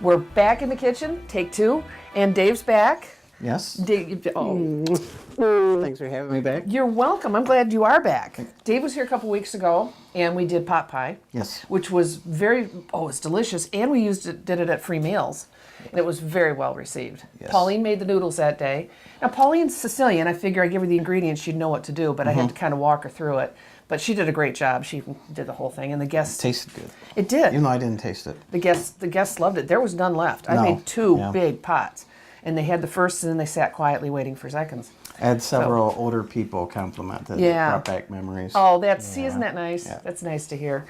We're back in the kitchen, take two, and Dave's back. Yes. Dave, Thanks for having me back. You're welcome. I'm glad you are back. Dave was here a couple weeks ago, and we did pot pie. Yes. Which was it's delicious, and we did it at free meals, and it was very well received. Yes. Pauline made the noodles that day. Now, Pauline's Sicilian. I figure I give her the ingredients, she'd know what to do, but I had to kind of walk her through it. But she did a great job. She did the whole thing, and the guests... It tasted good. It did. Even though I didn't taste it. The guests loved it. There was none left. I made two big pots, and they had the first, and then they sat quietly waiting for seconds. I had several older people compliment that. Yeah. Brought back memories. Oh, see, isn't that nice? Yeah. That's nice to hear.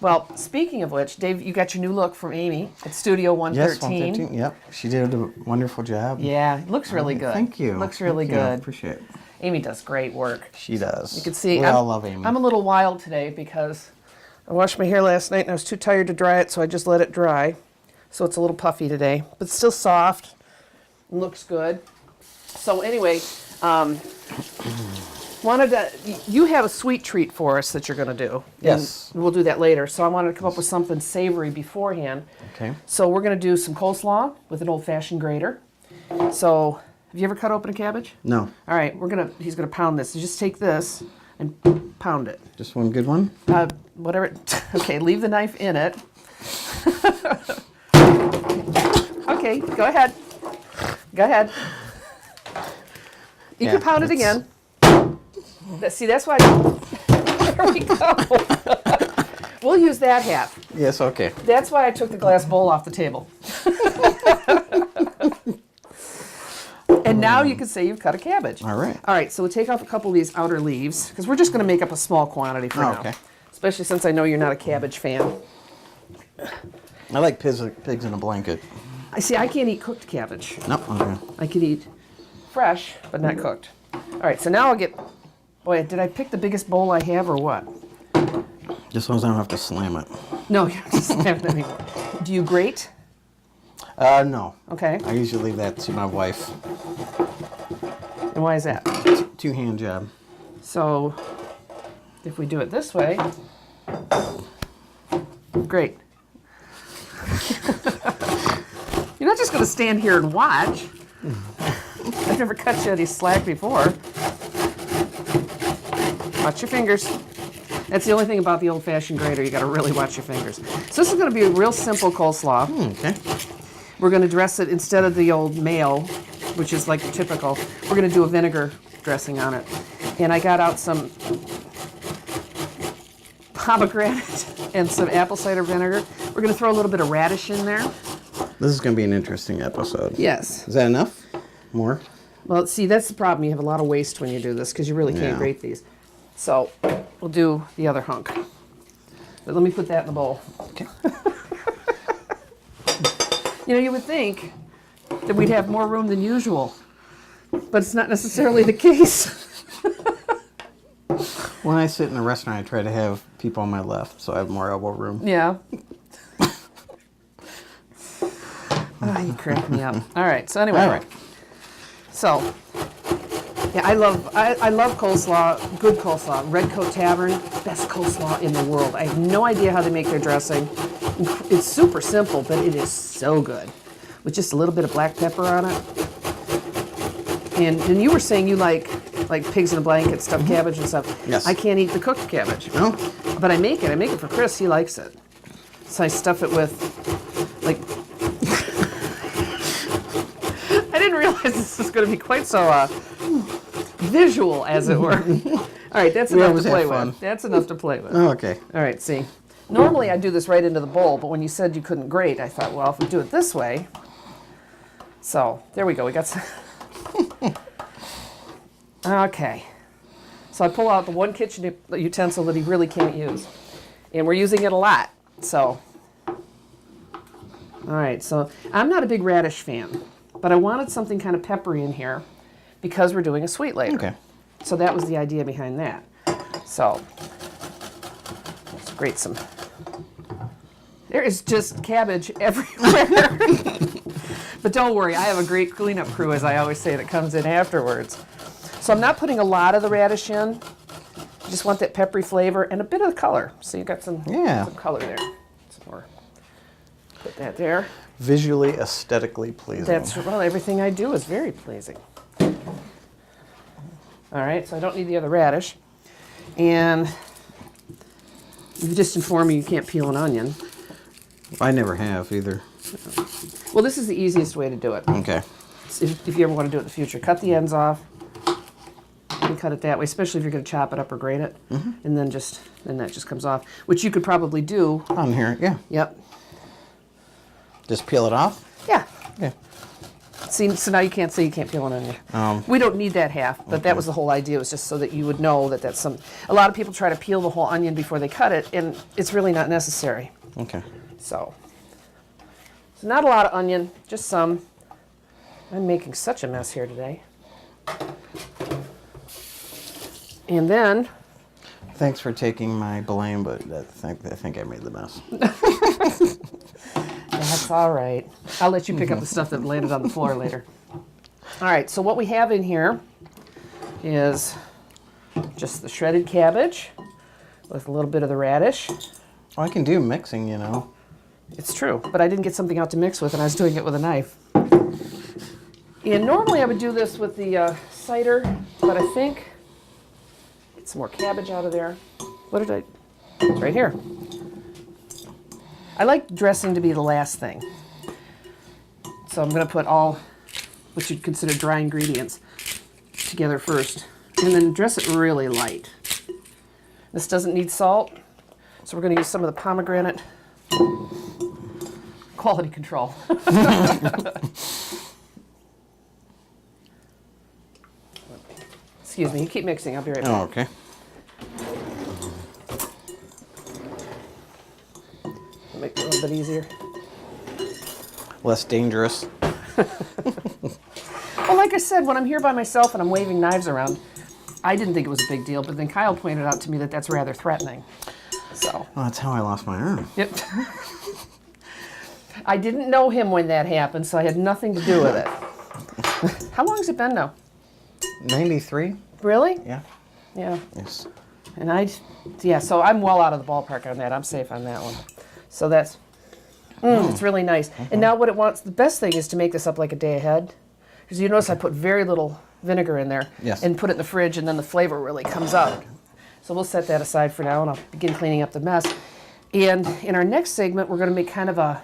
Well, speaking of which, Dave, you got your new look from Amy at Studio 113. Yes, 113. Yep. She did a wonderful job. Yeah, it looks really good. Thank you. Looks really Thank you. good. Appreciate it. Amy does great work. She does. You can see we all love Amy. I'm a little wild today because I washed my hair last night and I was too tired to dry it, so I just let it dry. So it's a little puffy today, but it's still soft and looks good. So anyway, you have a sweet treat for us that you're going to do. Yes. And we'll do that later. So I wanted to come up with something savory beforehand. Okay. So we're going to do some coleslaw with an old-fashioned grater. So have you ever cut open a cabbage? No. All right, he's gonna pound this. You just take this and pound it. Just one good one? Whatever. Okay, leave the knife in it. Okay, go ahead. Go ahead. You can pound it again. That's why. There we go. We'll use that half. Yes, okay. That's why I took the glass bowl off the table. And now you can say you've cut a cabbage. All right. All right, so we'll take off a couple of these outer leaves, because we're just going to make up a small quantity for now. Okay. Especially since I know you're not a cabbage fan. I like pigs in a blanket. I can't eat cooked cabbage. No, okay. I can eat fresh, but not cooked. All right, so now I'll get... Boy, did I pick the biggest bowl I have or what? Just as long as I don't have to slam it. No, you don't have to slam it anymore. Do you grate? No. Okay. I usually leave that to my wife. And why is that? Two-hand job. So, if we do it this way, great. You're not just going to stand here and watch. I've never cut you any slack before. Watch your fingers. That's the only thing about the old-fashioned grater. You got to really watch your fingers. So this is going to be a real simple coleslaw. Okay. We're going to dress it instead of the old mayo, which is like typical. We're going to do a vinegar dressing on it. And I got out some pomegranate and some apple cider vinegar. We're going to throw a little bit of radish in there. This is going to be an interesting episode. Yes. Is that enough? More? Well, see, that's the problem. You have a lot of waste when you do this because you really can't grate these. So we'll do the other hunk. But let me put that in the bowl. Okay. You know, you would think that we'd have more room than usual, but it's not necessarily the case. When I sit in a restaurant, I try to have people on my left, so I have more elbow room. Yeah. You crack me up. All right. So anyway. All right. So, yeah, I love coleslaw, good coleslaw. Red Coat Tavern, best coleslaw in the world. I have no idea how they make their dressing. It's super simple, but it is so good. With just a little bit of black pepper on it. And you were saying you like pigs in a blanket, stuffed cabbage and stuff. Yes. I can't eat the cooked cabbage. No? But I make it. I make it for Chris. He likes it. So I stuff it with, like... I didn't realize this was going to be quite so visual, as it were. All right, that's enough to play with. That's enough to play with. Oh, okay. All right, see. Normally I do this right into the bowl, but when you said you couldn't grate, I thought, well, if we do it this way. So, there we go. We got some... Okay. So I pull out the one kitchen utensil that he really can't use. And we're using it a lot. So, all right. So I'm not a big radish fan, but I wanted something kind of peppery in here because we're doing a sweet later. Okay. So that was the idea behind that. So, let's grate some. There is just cabbage everywhere. But don't worry, I have a great cleanup crew, as I always say, that comes in afterwards. So I'm not putting a lot of the radish in. I just want that peppery flavor and a bit of the color. So you got some color there. Some more. Put that there. Visually, aesthetically pleasing. Well, everything I do is very pleasing. All right, so I don't need the other radish. And you just informed me you can't peel an onion. I never have either. Well, this is the easiest way to do it. Okay. If you ever want to do it in the future. Cut the ends off. And cut it that way, especially if you're going to chop it up or grate it. And then that just comes off, which you could probably do. On here, yeah. Yep. Just peel it off? Yeah. Yeah. See, so now you can't say you can't peel an onion. We don't need that half, but that was the whole idea, was just so that you would know that that's some. A lot of people try to peel the whole onion before they cut it, and it's really not necessary. Okay. So not a lot of onion, just some. I'm making such a mess here today. And then. Thanks for taking my blame, but I think I made the mess. That's all right. I'll let you pick up the stuff that landed on the floor later. All right, so what we have in here is just the shredded cabbage with a little bit of the radish. Oh, I can do mixing, you know. It's true, but I didn't get something out to mix with, and I was doing it with a knife. And normally I would do this with the cider, but I think get some more cabbage out of there. What did I? Right here. I like dressing to be the last thing. So I'm going to put all what you'd consider dry ingredients together first, and then dress it really light. This doesn't need salt, so we're going to use some of the pomegranate. Quality control. Excuse me, you keep mixing, I'll be right back. Oh, okay. Make it a little bit easier. Less dangerous. Well, like I said, when I'm here by myself and I'm waving knives around, I didn't think it was a big deal, but then Kyle pointed out to me that that's rather threatening. So. Well, that's how I lost my arm. Yep. I didn't know him when that happened, so I had nothing to do with it. How long has it been now? 93? Really? Yeah. Yeah. Yes. And so I'm well out of the ballpark on that. I'm safe on that one. So that's, it's really nice. And now what it wants, the best thing is to make this up like a day ahead. Because you notice I put very little vinegar in there. Yes. And put it in the fridge, and then the flavor really comes out. So we'll set that aside for now, and I'll begin cleaning up the mess. And in our next segment, we're going to make kind of a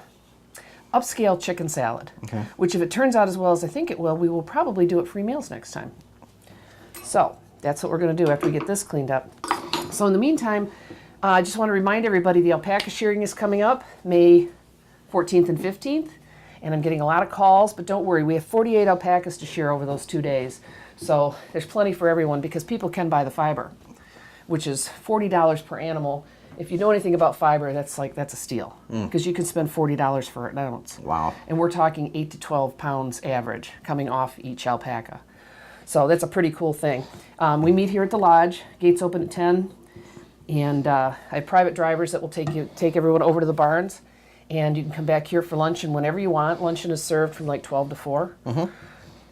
upscale chicken salad. Okay. Which, if it turns out as well as I think it will, we will probably do it free meals next time. So that's what we're going to do after we get this cleaned up. So in the meantime, I just want to remind everybody the alpaca shearing is coming up May 14th and 15th. And I'm getting a lot of calls, but don't worry, we have 48 alpacas to shear over those 2 days. So there's plenty for everyone, because people can buy the fiber, which is $40 per animal. If you know anything about fiber, that's a steal, because you can spend $40 for an ounce. Wow. And we're talking 8 to 12 pounds average coming off each alpaca. So that's a pretty cool thing. We meet here at the lodge. Gates open at 10. And I have private drivers that will take everyone over to the barns. And you can come back here for luncheon whenever you want. Luncheon is served from like 12 to 4.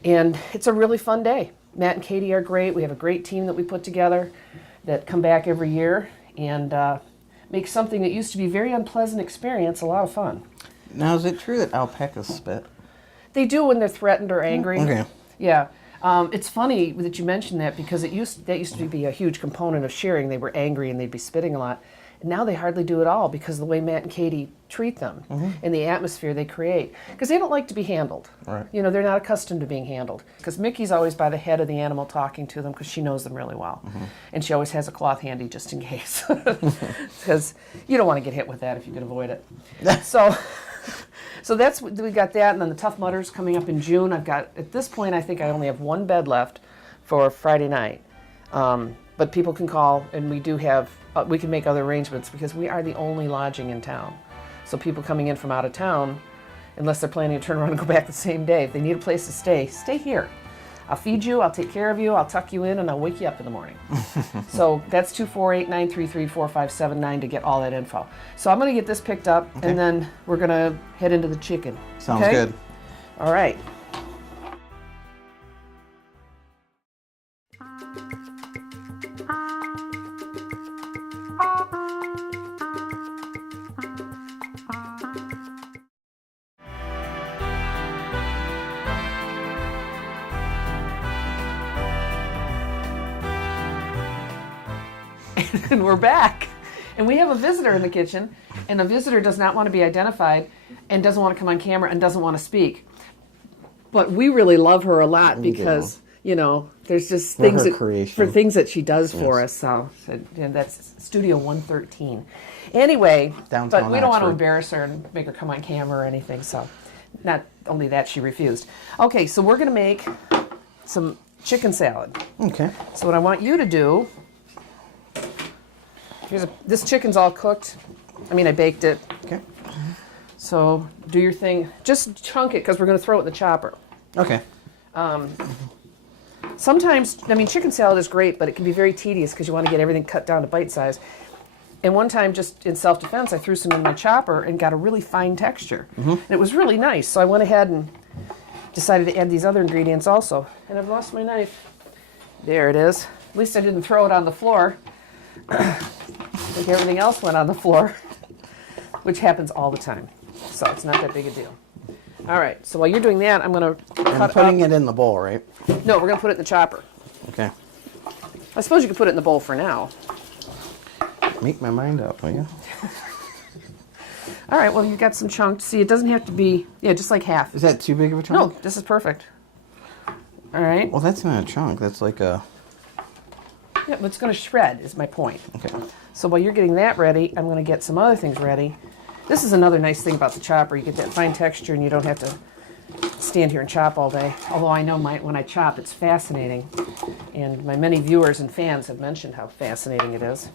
And it's a really fun day. Matt and Katie are great. We have a great team that we put together that come back every year and make something that used to be a very unpleasant experience a lot of fun. Now, is it true that alpacas spit? They do when they're threatened or angry. Okay. Yeah. It's funny that you mentioned that, because that used to be a huge component of shearing. They were angry and they'd be spitting a lot. And now they hardly do it all, because of the way Matt and Katie treat them and the atmosphere they create. Because they don't like to be handled. Right. You know, they're not accustomed to being handled. Because Mickey's always by the head of the animal talking to them, because she knows them really well. And she always has a cloth handy just in case. Because you don't want to get hit with that if you can avoid it. So we got that, and then the Tough Mudders coming up in June. At this point, I think I only have one bed left for Friday night. But people can call, and we can make other arrangements, because we are the only lodging in town. So people coming in from out of town, unless they're planning to turn around and go back the same day, if they need a place to stay here. I'll feed you, I'll take care of you, I'll tuck you in, and I'll wake you up in the morning. So that's 248-933-4579 to get all that info. So I'm going to get this picked up, and then we're going to head into the chicken. Sounds good. All right. And we're back. And we have a visitor in the kitchen, and the visitor does not want to be identified and doesn't want to come on camera and doesn't want to speak. But we really love her a lot because, you know, there's just things that she does for us. So and that's Studio 113. Anyway, Downtown but we don't want to Oxford. embarrass her and make her come on camera or anything. So not only that, she refused. Okay, so we're going to make some chicken salad. Okay. So what I want you to do, this chicken's all cooked. I mean, I baked it. Okay. So do your thing. Just chunk it because we're going to throw it in the chopper. Okay. Sometimes, I mean, chicken salad is great, but it can be very tedious because you want to get everything cut down to bite size. And one time, just in self-defense, I threw some in my chopper and got a really fine texture. And it was really nice. So I went ahead and decided to add these other ingredients also. And I've lost my knife. There it is. At least I didn't throw it on the floor. I think everything else went on the floor, which happens all the time. So it's not that big a deal. All right, so while you're doing that, I'm going to cut I'm putting up. it in the bowl, right? No, we're going to put it in the chopper. Okay. I suppose you could put it in the bowl for now. Make my mind up, will you? All right, well, you've got some chunks. See, it doesn't have to be, just like half. Is that too big of a chunk? No, this is perfect. All right. Well, that's not a chunk. That's like a... Yeah, but it's going to shred, is my point. Okay. So while you're getting that ready, I'm going to get some other things ready. This is another nice thing about the chopper. You get that fine texture and you don't have to stand here and chop all day. Although I know when I chop, it's fascinating. And my many viewers and fans have mentioned how fascinating it is.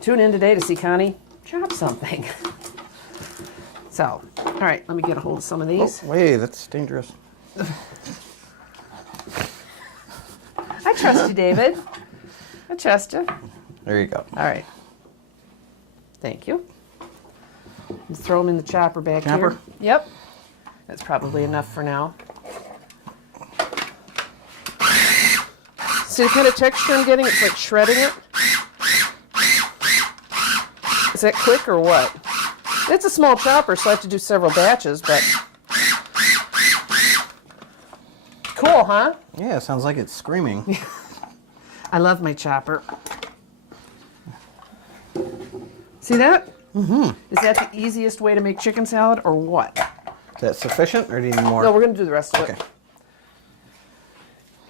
Tune in today to see Connie chop something. So, all right, let me get a hold of some of these. Oh, wait, that's dangerous. I trust you, David. I trust you. There you go. All right. Thank you. Throw them in the chopper back Chopper? here. Yep. That's probably enough for now. See the kind of texture I'm getting? It's like shredding it. Is that quick or what? It's a small chopper, so I have to do several batches, but... Cool, huh? Yeah, it sounds like it's screaming. I love my chopper. See that? Mm-hmm. Is that the easiest way to make chicken salad, or what? Is that sufficient, or do you need more? No, we're going to do the rest of Okay. it.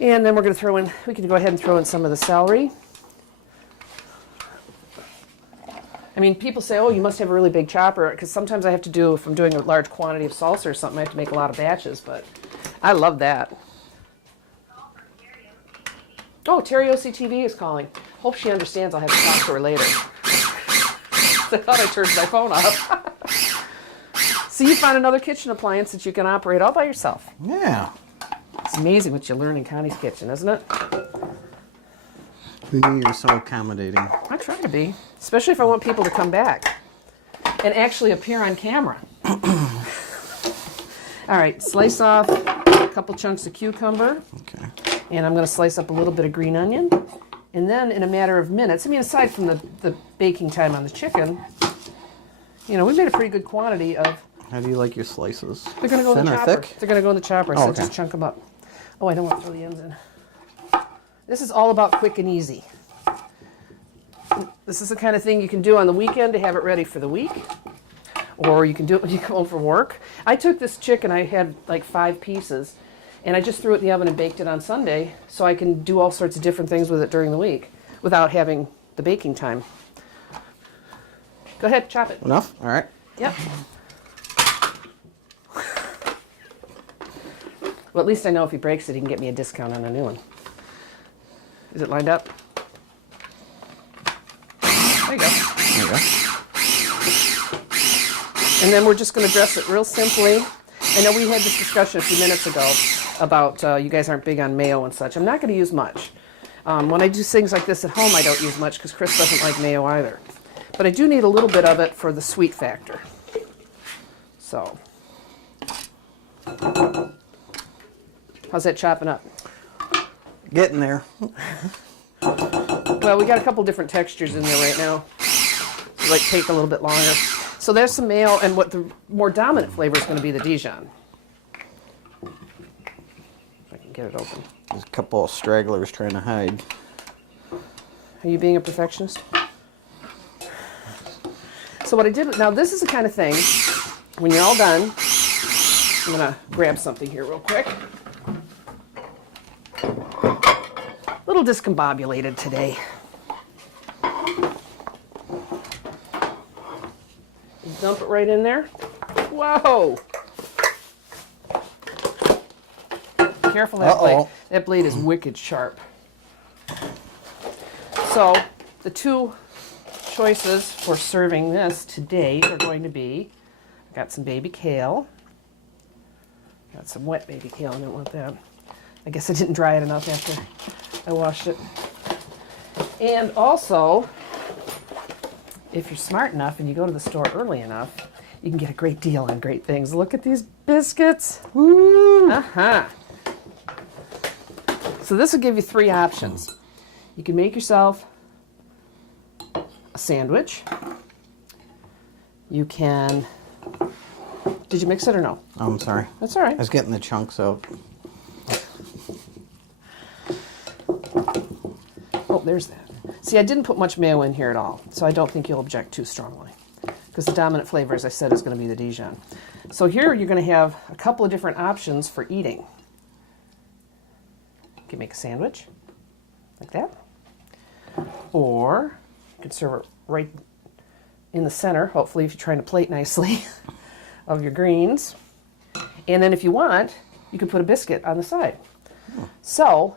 And then we're going to throw in, we can go ahead and throw in some of the celery. I mean, people say, oh, you must have a really big chopper, because sometimes I have to do, if I'm doing a large quantity of salsa or something, I have to make a lot of batches, but I love that. Oh, Terry OCTV is calling. Hope she understands I'll have to talk to her later. I thought I turned my phone off. So you found another kitchen appliance that you can operate all by yourself. Yeah. It's amazing what you learn in Connie's kitchen, isn't it? Who knew you were so accommodating? I try to be, especially if I want people to come back and actually appear on camera. All right, slice off a couple chunks of cucumber. Okay. And I'm going to slice up a little bit of green onion. And then in a matter of minutes, I mean, aside from the baking time on the chicken, you know, we made a pretty good quantity of... How do you like your slices? They're going to go in the Thin or chopper. thick? They're going to go in the chopper, so just chunk them up. Oh, I don't want to throw the ends in. This is all about quick and easy. This is the kind of thing you can do on the weekend to have it ready for the week. Or you can do it when you come home from work. I took this chicken, I had like 5 pieces, and I just threw it in the oven and baked it on Sunday so I can do all sorts of different things with it during the week without having the baking time. Go ahead, chop it. Enough? All right. Yep. Well, at least I know if he breaks it, he can get me a discount on a new one. Is it lined up? There you go. There you go. And then we're just going to dress it real simply. I know we had this discussion a few minutes ago about you guys aren't big on mayo and such. I'm not going to use much. When I do things like this at home, I don't use much because Chris doesn't like mayo either. But I do need a little bit of it for the sweet factor. So, how's that chopping up? Getting there. Well, we got a couple different textures in there right now. It might take a little bit longer. So there's some mayo, and what the more dominant flavor is going to be the Dijon. If I can get it open. There's a couple of stragglers trying to hide. Are you being a perfectionist? So what I did, now this is the kind of thing, when you're all done, I'm gonna grab something here real quick. A little discombobulated today. Dump it right in there. Whoa! Careful that blade. That blade is wicked sharp. So the two choices for serving this today are going to be, I got some baby kale. Got some wet baby kale, I didn't want that. I guess I didn't dry it enough after I washed it. And also, if you're smart enough and you go to the store early enough, you can get a great deal on great things. Look at these biscuits. Woo! Uh-huh. So this will give you three options. You can make yourself a sandwich. You can... Did you mix it or no? Oh, I'm sorry. That's all right. I was getting the chunks out. Oh, there's that. See, I didn't put much mayo in here at all, so I don't think you'll object too strongly. Because the dominant flavor, as I said, is going to be the Dijon. So here you're going to have a couple of different options for eating. You can make a sandwich, like that. Or you can serve it right in the center, hopefully if you're trying to plate nicely, of your greens. And then if you want, you can put a biscuit on the side. So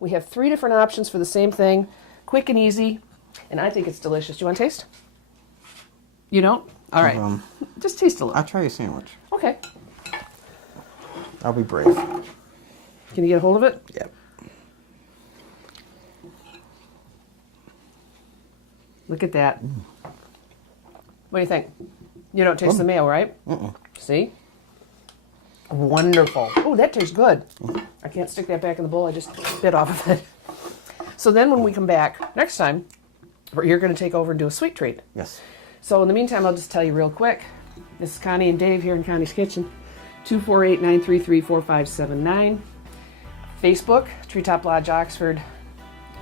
we have three different options for the same thing, quick and easy, and I think it's delicious. Do you want to taste? You don't? All right. Just taste a little. I'll try a sandwich. Okay. I'll be brave. Can you get a hold of it? Yep. Look at that. What do you think? You don't taste the mayo, right? See? Wonderful. Oh, that tastes good. I can't stick that back in the bowl. I just bit off of it. So then when we come back next time, you're going to take over and do a sweet treat. Yes. So in the meantime, I'll just tell you real quick. This is Connie and Dave here in Connie's Kitchen. 248-933-4579. Facebook, Treetop Lodge Oxford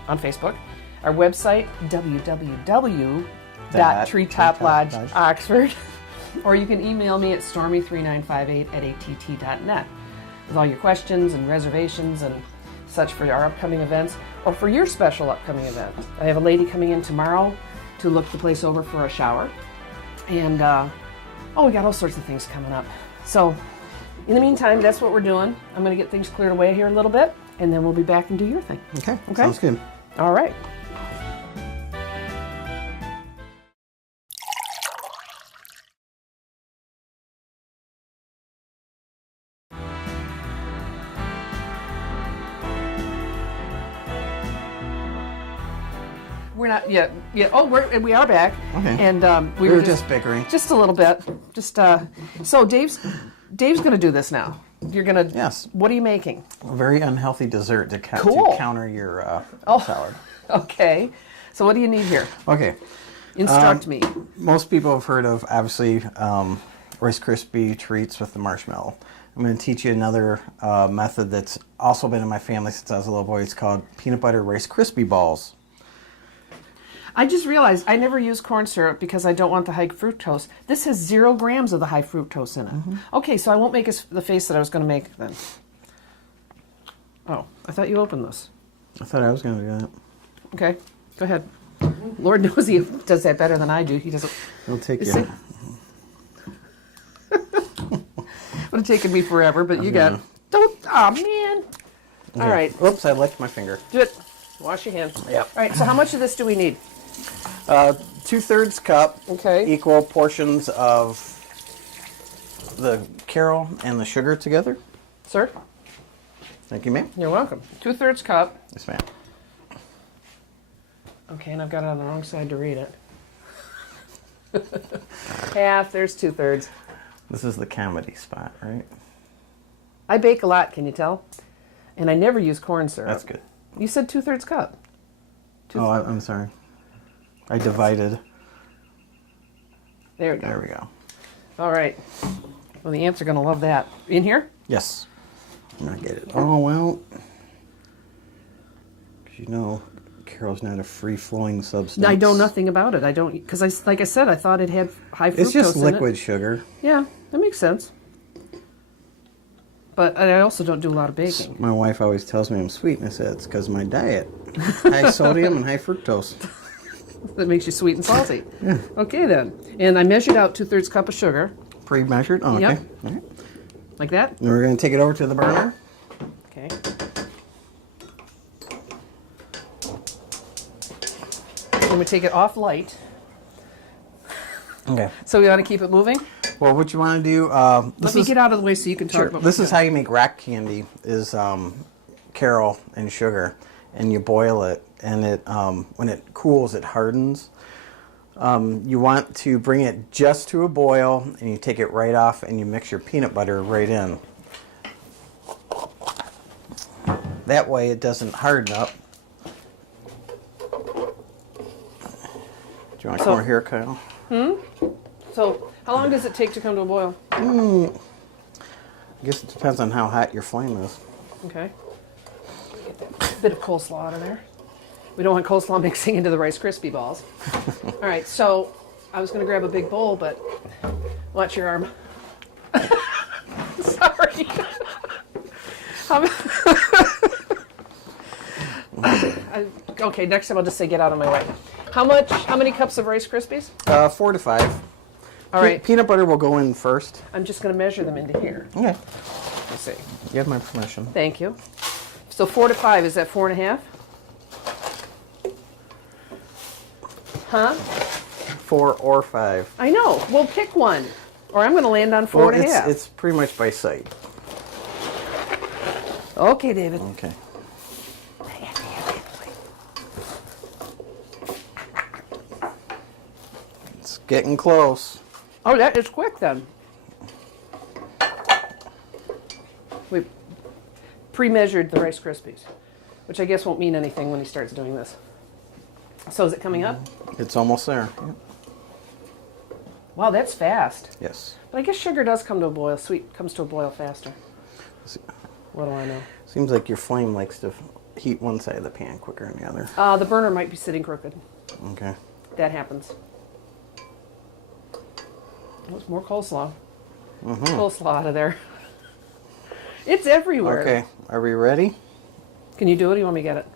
on Facebook. Our website, www.treetoplodge-oxford. Or you can email me at stormy3958@att.net with all your questions and reservations and such for our upcoming events or for your special upcoming event. I have a lady coming in tomorrow to look the place over for a shower. And, we got all sorts of things coming up. So, in the meantime, that's what we're doing. I'm going to get things cleared away here a little bit, and then we'll be back and do your thing. Okay. Sounds good. All right. We're not yet. Yeah. Oh, we are back. Okay. And we were just bickering. Just a little bit. Just so Dave's going to do this now. You're going to. Yes. What are you making? A very unhealthy dessert to Cool. counter your salad. Okay. So what do you need here? Okay. Instruct me. Most people have heard of, obviously, Rice Krispie treats with the marshmallow. I'm going to teach you another method that's also been in my family since I was a little boy. It's called peanut butter Rice Krispie balls. I just realized I never use corn syrup because I don't want the high fructose. This has 0 grams of the high fructose in it. Okay, so I won't make the face that I was going to make then. Oh, I thought you opened this. I thought I was going to do that. Okay, go ahead. Lord knows he does that better than I do. He doesn't. It'll take You you. see? Would have taken me forever, but you got. Don't. Oh man. Okay. All right, Oops, I licked my finger. do it. Wash your hands. Yep. All right. So how much of this do we need? 2/3 cup. Okay. Equal portions of the caramel and the sugar together. Sir, Thank you, ma'am. you're welcome. 2/3 cup. Yes, ma'am. Okay, and I've got it on the wrong side to read it. Half. There's 2/3. This is the comedy spot, right? I bake a lot. Can you tell? And I never use corn syrup. That's good. You said 2/3 cup. Oh, I'm sorry. I divided. There we go. There we go. All right. Well, the ants are going to love that. In here? Yes. I'm gonna get it. Oh well. 'Cause Caro's not a free-flowing substance. I know nothing about it. I don't, because like I said, I thought it had high fructose It's just in liquid it. sugar. Yeah, that makes sense. But I also don't do a lot of baking. My wife always tells me I'm sweet, and I said it's because of my diet. High sodium and high fructose. That makes you sweet and salty. Yeah. Okay, then. And I measured out 2/3 cup of sugar, Pre-measured? Oh, okay. Yep. All right. like that. Then we're going to take it over to the burner. Okay. And we take it off light. Okay. So we want to keep it moving. Well, what you want to do... Let me get out of the way so you can talk Sure. about This is how you make rock candy, is Caro and sugar. And you boil it, and it when it cools, it hardens. You want to bring it just to a boil, and you take it right off, and you mix your peanut butter right in. That way it doesn't harden up. Do you want to come over here, Kyle? So how long does it take to come to a boil? I guess it depends on how hot your flame is. Okay. Get that bit of coleslaw out of there. We don't want coleslaw mixing into the Rice Krispie balls. All right, so I was going to grab a big bowl, but watch your arm. Sorry. Okay, next time I'll just say get out of my way. How many cups of Rice Krispies? 4 to 5. All right. Peanut butter will go in first. I'm just going to measure them into here. Okay. Let's see. You have my permission. Thank you. So 4 to 5, is that 4.5? Huh? 4 or 5. I know. We'll pick one. Or I'm going to land on 4.5. It's pretty much by sight. Okay, David. Okay. It's getting close. Oh, that is quick then. We pre-measured the Rice Krispies, which I guess won't mean anything when he starts doing this. So is it coming up? It's almost there. Yep. Wow, that's fast. Yes. But I guess sugar does come to a boil. Sweet comes to a boil faster. What do I know? Seems like your flame likes to heat one side of the pan quicker than the other. The burner might be sitting crooked. Okay. That happens. There's more coleslaw. Coleslaw out of there. It's everywhere. Okay. Are we ready? Can you do it? Or you want me to get it?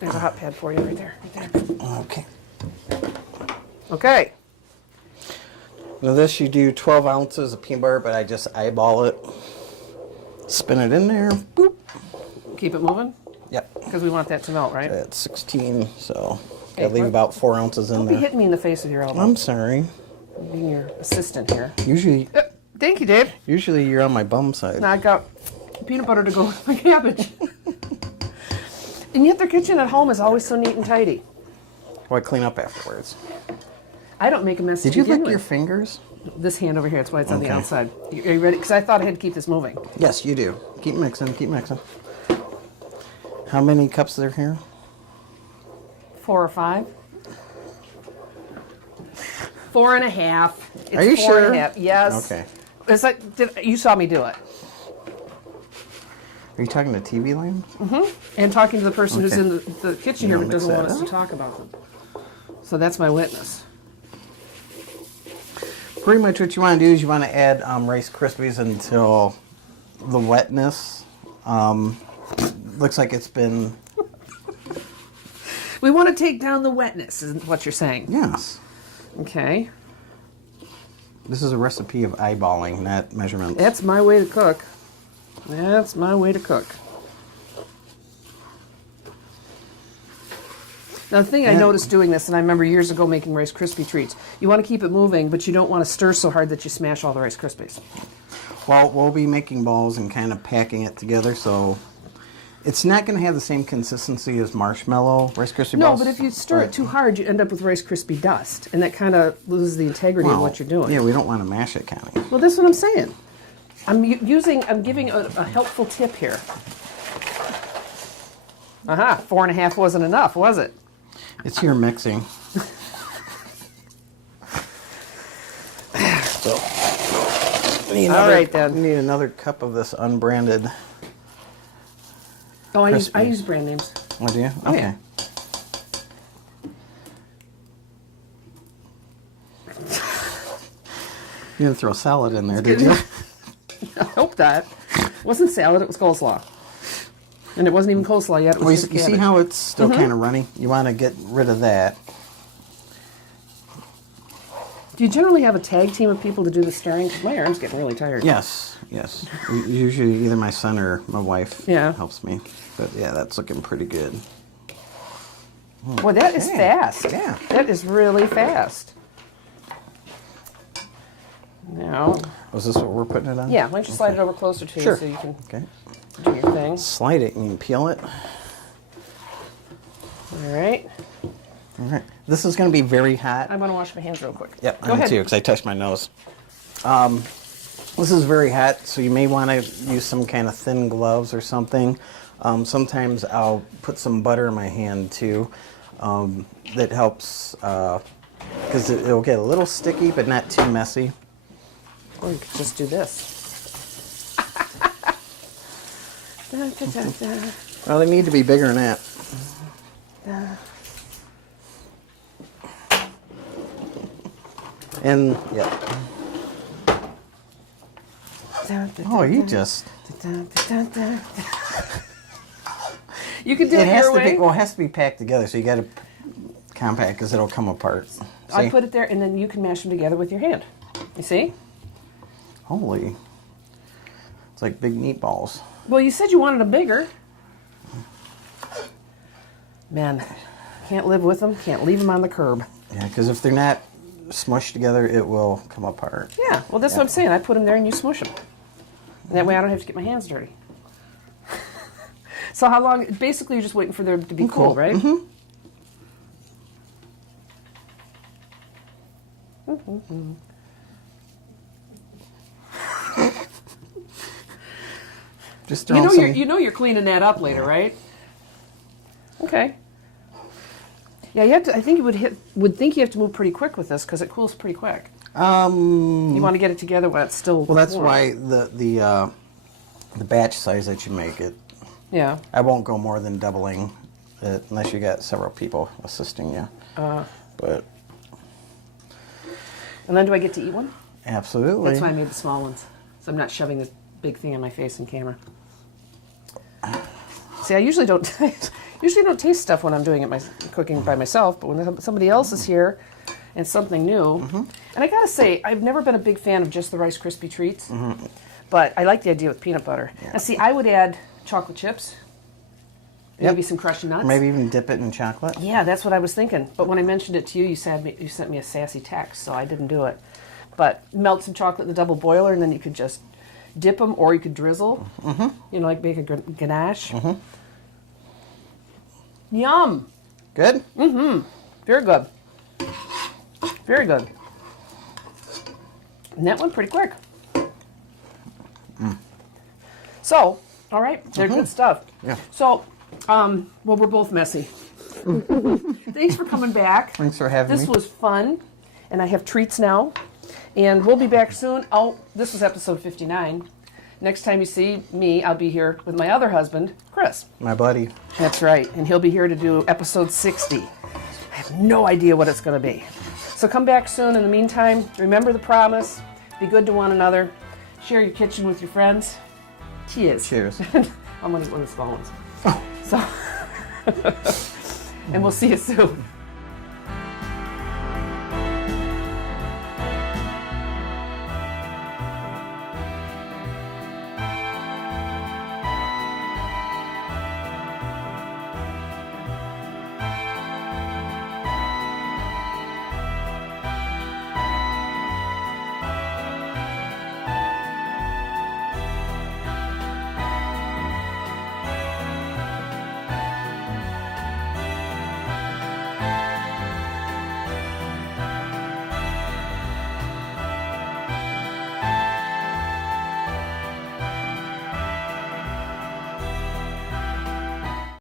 There's a hot pad for you right there. Right there. Okay. Okay. Now this you do 12 ounces of peanut butter, but I just eyeball it. Spin it in there. Boop. Keep it moving? Yep. Because we want that to melt, right? At 16, so Hey, gotta leave what? about 4 ounces in Don't be there. hitting me in the face with your elbow. I'm sorry. I'm being your assistant here. Usually Thank you, Dave. you're on my bum side. Now I got peanut butter to go with my cabbage. And yet their kitchen at home is always so neat and tidy. Well, I clean up afterwards. I don't make a mess. Did to you begin lick your with. fingers? This hand over here, that's why it's on the Okay. outside. Are you ready? Because I thought I had to keep this moving. Yes, you do. Keep mixing, keep mixing. How many cups are here? 4 or 5? 4.5. It's Are you 4 sure? and a half. Yes. Okay. It's like you saw me do it. Are you talking to TV land? And talking to the person who's Okay. in the kitchen here You but wanna doesn't mix want that us to up? talk about them. So that's my witness. Pretty much what you want to do is you want to add Rice Krispies until the wetness looks like it's been... We want to take down the wetness, is what you're saying. Yes. Okay. This is a recipe of eyeballing, not measurements. That's my way to cook. That's my way to cook. Now, the thing I And- noticed doing this, and I remember years ago making Rice Krispie treats, you want to keep it moving, but you don't want to stir so hard that you smash all the Rice Krispies. Well, we'll be making balls and kind of packing it together, so it's not going to have the same consistency as marshmallow Rice Krispie No, balls. but if you stir it too hard, you end up with Rice Krispie dust, and that kind of loses the integrity of what you're doing. Yeah, we don't want to mash it, Connie. Well, that's what I'm saying. I'm giving a helpful tip here. Aha, 4.5 wasn't enough, was it? It's your mixing. So, All right, then. We need another cup of this unbranded. Oh, I Crispy. use brand names. Oh, do you? Oh, Okay. yeah. You didn't throw salad in there, did you? I hope not. It wasn't salad, it was coleslaw. And it wasn't even coleslaw yet, it was Well, just you see cabbage. how it's still kind of runny? You want to get rid of that. Do you generally have a tag team of people to do the stirring? 'Cause my arm's getting really tired. Yes, yes. Usually either my son or my wife Yeah. helps me. But yeah, that's looking pretty good. Boy, that is Okay. fast. Yeah. That is really fast. Now, Was this what we're putting it on? yeah, why don't you slide it over closer to Sure. you so you can Okay. do your thing. Slide it and you can peel it. All right. All right. This is going to be very hot. I want to wash my hands real quick. Yep, Go I ahead. do too, because I touched my nose. This is very hot, so you may want to use some kind of thin gloves or something. Sometimes I'll put some butter in my hand too. That helps because it'll get a little sticky, but not too messy. Or you could just do this. Da, da, da, da. Well, they need to be bigger than that. And yeah. Da, da, Oh, you da, just. da, da, da, da. You can do it It has your to way. be. Well, it has to be packed together, so you got to compact because it'll come apart. I See? put it there, and then you can mash them together with your hand. You see? Holy. It's like big meatballs. Well, you said you wanted them bigger. Man, can't live with them. Can't leave them on the curb. Yeah, because if they're not smushed together, it will come apart. Yeah, well, that's what I'm saying. I put them there, and you smush them. And that way I don't have to get my hands dirty. So how long? Basically, you're just waiting for them to be cool, right? Mm-hmm. Just throw some. You know you're cleaning that up later, right? Okay. Yeah, you have to. I think you would think you have to move pretty quick with this because it cools pretty quick. You want to get it together while it's still. Well, that's warm. why the batch size that you make it. Yeah. I won't go more than doubling it unless you got several people assisting you. But And then do I get to eat one? absolutely. That's why I made the small ones, so I'm not shoving this big thing in my face in camera. See, I usually don't taste stuff when I'm doing it cooking by myself, but when somebody else is here and something new, and I gotta say, I've never been a big fan of just the Rice Krispie treats, but I like the idea with peanut butter. Yeah. Now, see, I would add chocolate chips, maybe some crushed nuts. Maybe even dip it in chocolate. Yeah, that's what I was thinking. But when I mentioned it to you, you sent me a sassy text, so I didn't do it. But melt some chocolate in the double boiler, and then you could just dip them, or you could drizzle. You know, like make a ganache. Yum! Good? Very good. Very good. And that went pretty quick. So, all right, they're good stuff. Yeah. So, well, we're both messy. Thanks for coming back. Thanks for having This me. was fun, and I have treats now. And we'll be back soon. Oh, this was episode 59. Next time you see me, I'll be here with my other husband, Chris. My buddy. That's right, and he'll be here to do episode 60. I have no idea what it's going to be. So come back soon. In the meantime, remember the promise. Be good to one another. Share your kitchen with your friends. Cheers. Cheers. I'm going to eat one of the small ones. So, and we'll see you soon.